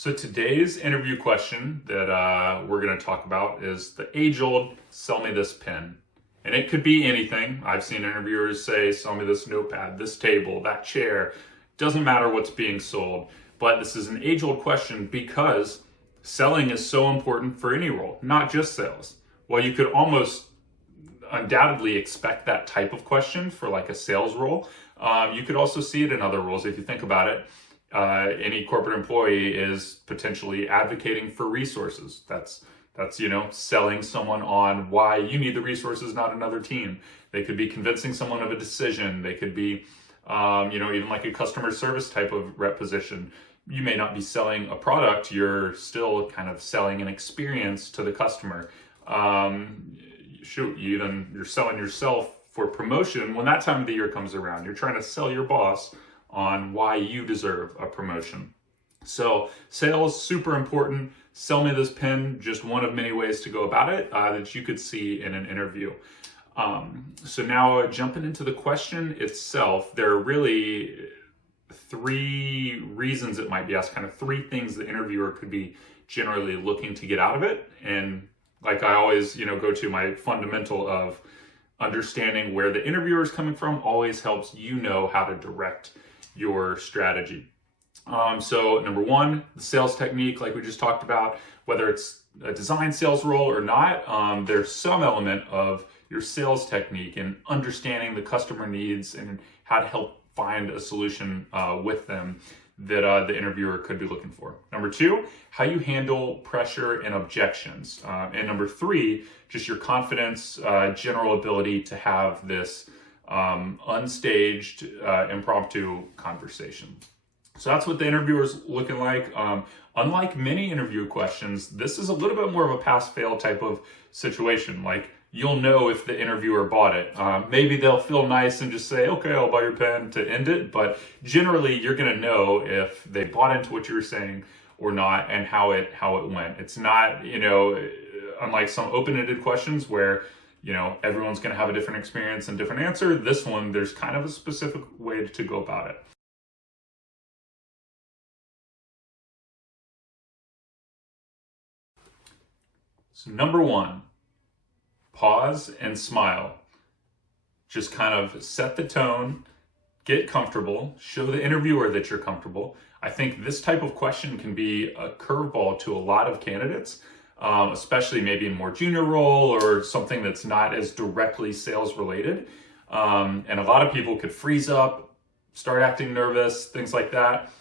So today's interview question that we're going to talk about is the age-old "sell me this pen." And it could be anything. I've seen interviewers say, "Sell me this notepad, this table, that chair." Doesn't matter what's being sold. But this is an age-old question because selling is so important for any role, not just sales. While you could almost undoubtedly expect that type of question for like a sales role, you could also see it in other roles if you think about it. Any corporate employee is potentially advocating for resources. That's selling someone on why you need the resources, not another team. They could be convincing someone of a decision. They could be, even like a customer service type of rep position. You may not be selling a product. You're still kind of selling an experience to the customer. You're selling yourself for promotion when that time of the year comes around. You're trying to sell your boss on why you deserve a promotion. So sales, super important. Sell me this pen, just one of many ways to go about it that you could see in an interview. So now jumping into the question itself, there are really three reasons it might be asked, kind of three things the interviewer could be generally looking to get out of it. And like I always, go to my fundamental of understanding where the interviewer is coming from always helps you know how to direct your strategy. So number one, the sales technique, like we just talked about, whether it's a design sales role or not, there's some element of your sales technique and understanding the customer needs and how to help find a solution with them that the interviewer could be looking for. Number two, how you handle pressure and objections. And number three, just your confidence, general ability to have this unstaged, impromptu conversation. So that's what the interviewer's looking like. Unlike many interview questions, this is a little bit more of a pass-fail type of situation. Like, you'll know if the interviewer bought it. Maybe they'll feel nice and just say, "Okay, I'll buy your pen," to end it. But generally, you're going to know if they bought into what you were saying or not, and how it went. It's not, unlike some open-ended questions where everyone's going to have a different experience and different answer. This one, there's kind of a specific way to go about it. So number one, pause and smile. Just kind of set the tone, get comfortable, show the interviewer that you're comfortable. I think this type of question can be a curveball to a lot of candidates, especially maybe in a more junior role or something that's not as directly sales related. And a lot of people could freeze up, start acting nervous, things like that.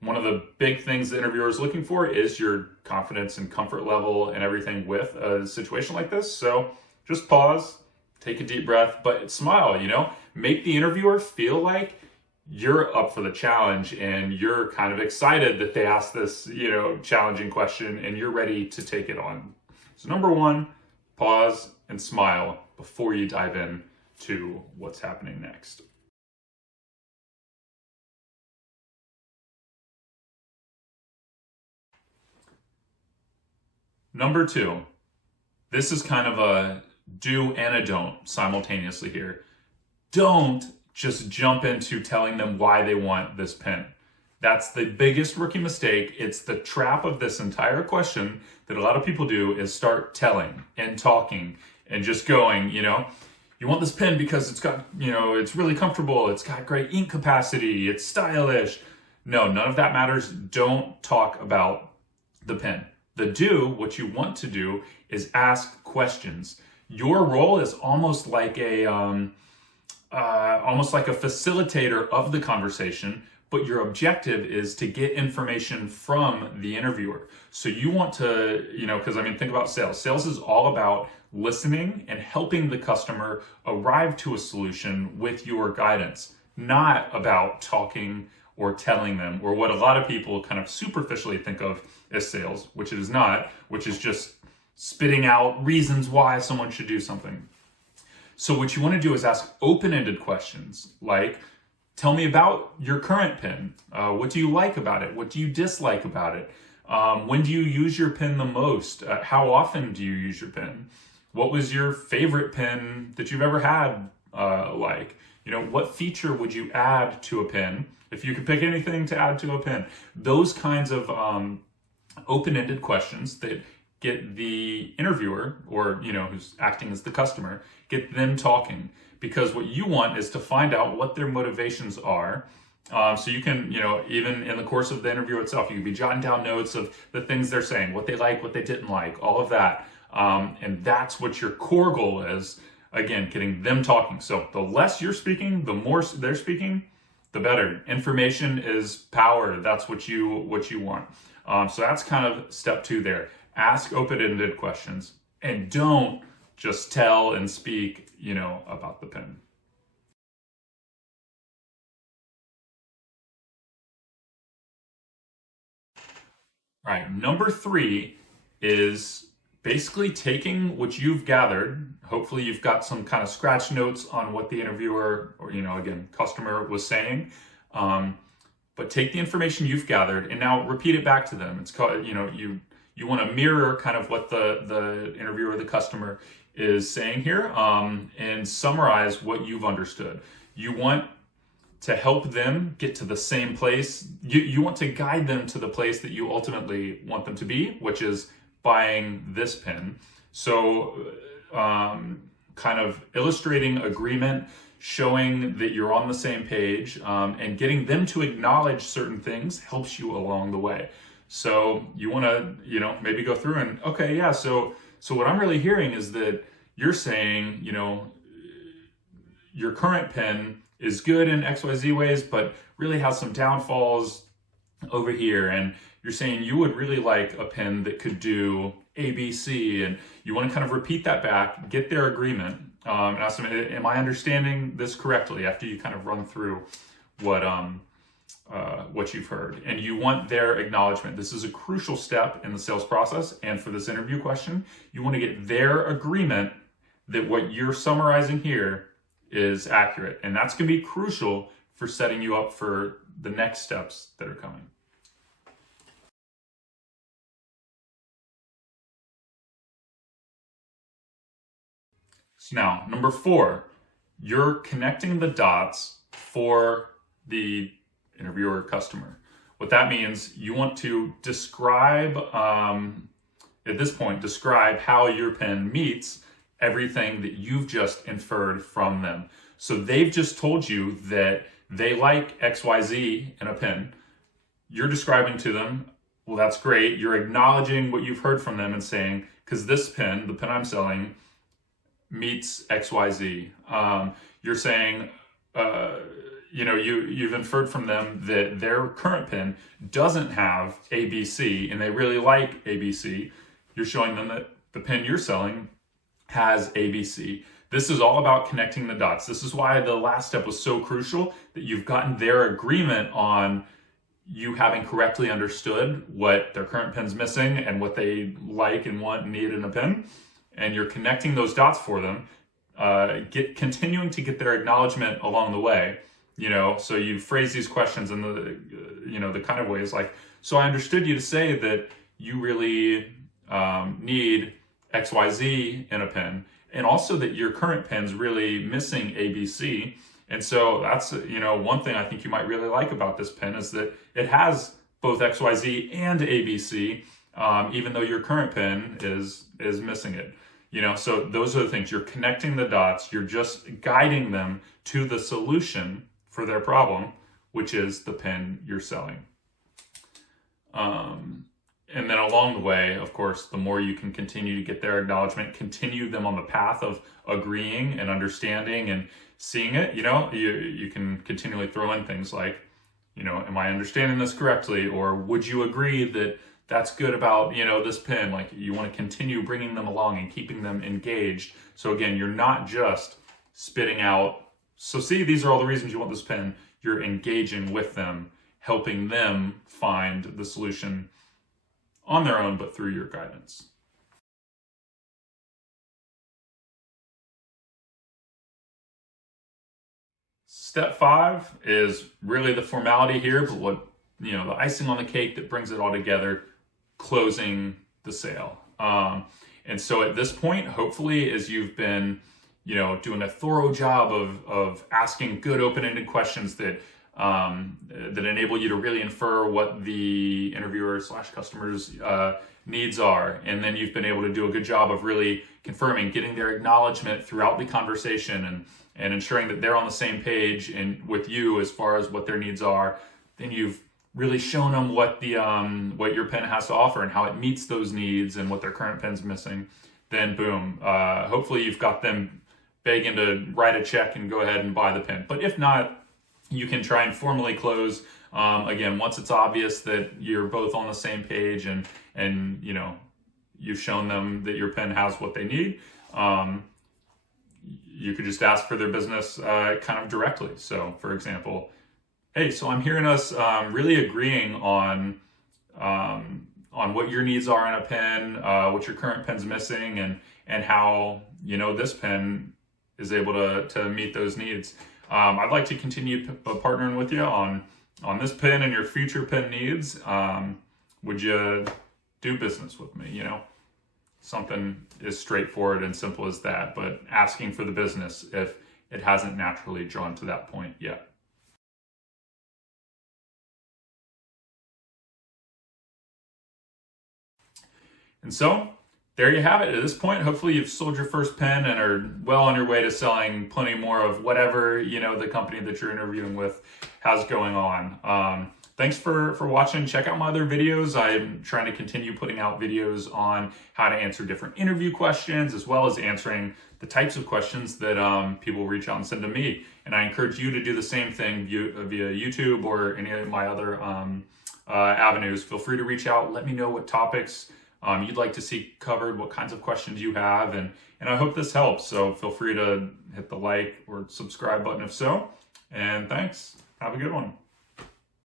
One of the big things the interviewer is looking for is your confidence and comfort level and everything with a situation like this. So just pause, take a deep breath, but smile, make the interviewer feel like you're up for the challenge and you're kind of excited that they asked this, challenging question and you're ready to take it on. So number one, pause and smile before you dive in to what's happening next. Number two, this is kind of a do and a don't simultaneously here. Don't just jump into telling them why they want this pen. That's the biggest rookie mistake. It's the trap of this entire question that a lot of people do is start telling and talking and just going, you want this pen because it's got, it's really comfortable. It's got great ink capacity. It's stylish. No, none of that matters. Don't talk about the pen. What you want to do is ask questions. Your role is almost like a facilitator of the conversation, but your objective is to get information from the interviewer. So you want to, think about sales. Sales is all about listening and helping the customer arrive to a solution with your guidance, not about talking or telling them, or what a lot of people kind of superficially think of as sales, which it is not, which is just spitting out reasons why someone should do something. So what you want to do is ask open-ended questions like, tell me about your current pen. What do you like about it? What do you dislike about it? When do you use your pen the most? How often do you use your pen? What was your favorite pen that you've ever had like? What feature would you add to a pen If you could pick anything to add to a pen, those kinds of open-ended questions that get the interviewer, or who's acting as the customer, get them talking, because what you want is to find out what their motivations are. So you can, even in the course of the interview itself, you can be jotting down notes of the things they're saying, what they like, what they didn't like, all of that. And that's what your core goal is. Again, getting them talking. So the less you're speaking, the more they're speaking, the better. Information is power. That's what you want. So that's kind of step 2 there. Ask open-ended questions, and don't just tell and speak, about the pen. All right, number 3 is basically taking what you've gathered. Hopefully you've got some kind of scratch notes on what the interviewer, or again, customer was saying. But take the information you've gathered and now repeat it back to them. It's called, you want to mirror kind of what the interviewer, the customer, is saying here, and summarize what you've understood. You want to help them get to the same place. You want to guide them to the place that you ultimately want them to be, which is buying this pen. So kind of illustrating agreement, showing that you're on the same page, and getting them to acknowledge certain things helps you along the way. So you want to, maybe go through and, okay, yeah, so what I'm really hearing is that you're saying, your current pen is good in XYZ ways, but really has some downfalls over here. And you're saying you would really like a pen that could do ABC, and you want to kind of repeat that back, get their agreement, and ask them, am I understanding this correctly, after you kind of run through what you've heard. And you want their acknowledgement. This is a crucial step in the sales process, and for this interview question, you want to get their agreement that what you're summarizing here is accurate. And that's going to be crucial for setting you up for the next steps that are coming. So now, number 4, you're connecting the dots for the interviewer customer. What that means, you want to describe, at this point, describe how your pen meets everything that you've just inferred from them. So they've just told you that they like XYZ in a pen. You're describing to them, well, that's great. You're acknowledging what you've heard from them and saying, because this pen, the pen I'm selling, meets XYZ. You're saying, you've inferred from them that their current pen doesn't have ABC, and they really like ABC. You're showing them that the pen you're selling has ABC. This is all about connecting the dots. This is why the last step was so crucial, that you've gotten their agreement on you having correctly understood what their current pen's missing and what they like and want and need in a pen. And you're connecting those dots for them, continuing to get their acknowledgement along the way. So you phrase these questions in the kind of ways like, so I understood you to say that you really need XYZ in a pen, and also that your current pen's really missing ABC. And so that's, one thing I think you might really like about this pen is that it has both XYZ and ABC, even though your current pen is missing it. So those are the things. You're connecting the dots. You're just guiding them to the solution for their problem, which is the pen you're selling. And then along the way, of course, the more you can continue to get their acknowledgement, continue them on the path of agreeing and understanding and seeing it, you can continually throw in things like, am I understanding this correctly? Or would you agree that that's good about, this pen? Like, you want to continue bringing them along and keeping them engaged. So again, you're not just spitting out, so see, these are all the reasons you want this pen. You're engaging with them, helping them find the solution on their own, but through your guidance. Step 5 is really the formality here, but what, the icing on the cake that brings it all together, closing the sale. And so at this point, hopefully, as you've been, doing a thorough job of asking good open-ended questions that that enable you to really infer what the interviewer / customer's needs are. And then you've been able to do a good job of really confirming, getting their acknowledgement throughout the conversation and ensuring that they're on the same page and with you as far as what their needs are. Then you've really shown them what your pen has to offer and how it meets those needs and what their current pen's missing. Then boom, hopefully you've got them begging to write a check and go ahead and buy the pen. But if not, you can try and formally close. Again, once it's obvious that you're both on the same page and you've shown them that your pen has what they need, you could just ask for their business kind of directly. So, for example, hey, so I'm hearing us really agreeing on what your needs are in a pen, what your current pen's missing, and how this pen is able to meet those needs. I'd like to continue partnering with you on this pen and your future pen needs. Would you do business with me? Something as straightforward and simple as that, but asking for the business if it hasn't naturally drawn to that point yet. And so there you have it. At this point, hopefully you've sold your first pen and are well on your way to selling plenty more of whatever the company that you're interviewing with has going on. Thanks for watching. Check out my other videos. I'm trying to continue putting out videos on how to answer different interview questions, as well as answering the types of questions that people reach out and send to me. And I encourage you to do the same thing via YouTube or any of my other avenues. Feel free to reach out. Let me know what topics you'd like to see covered, what kinds of questions you have, and I hope this helps. So feel free to hit the like or subscribe button if so. And thanks. Have a good one.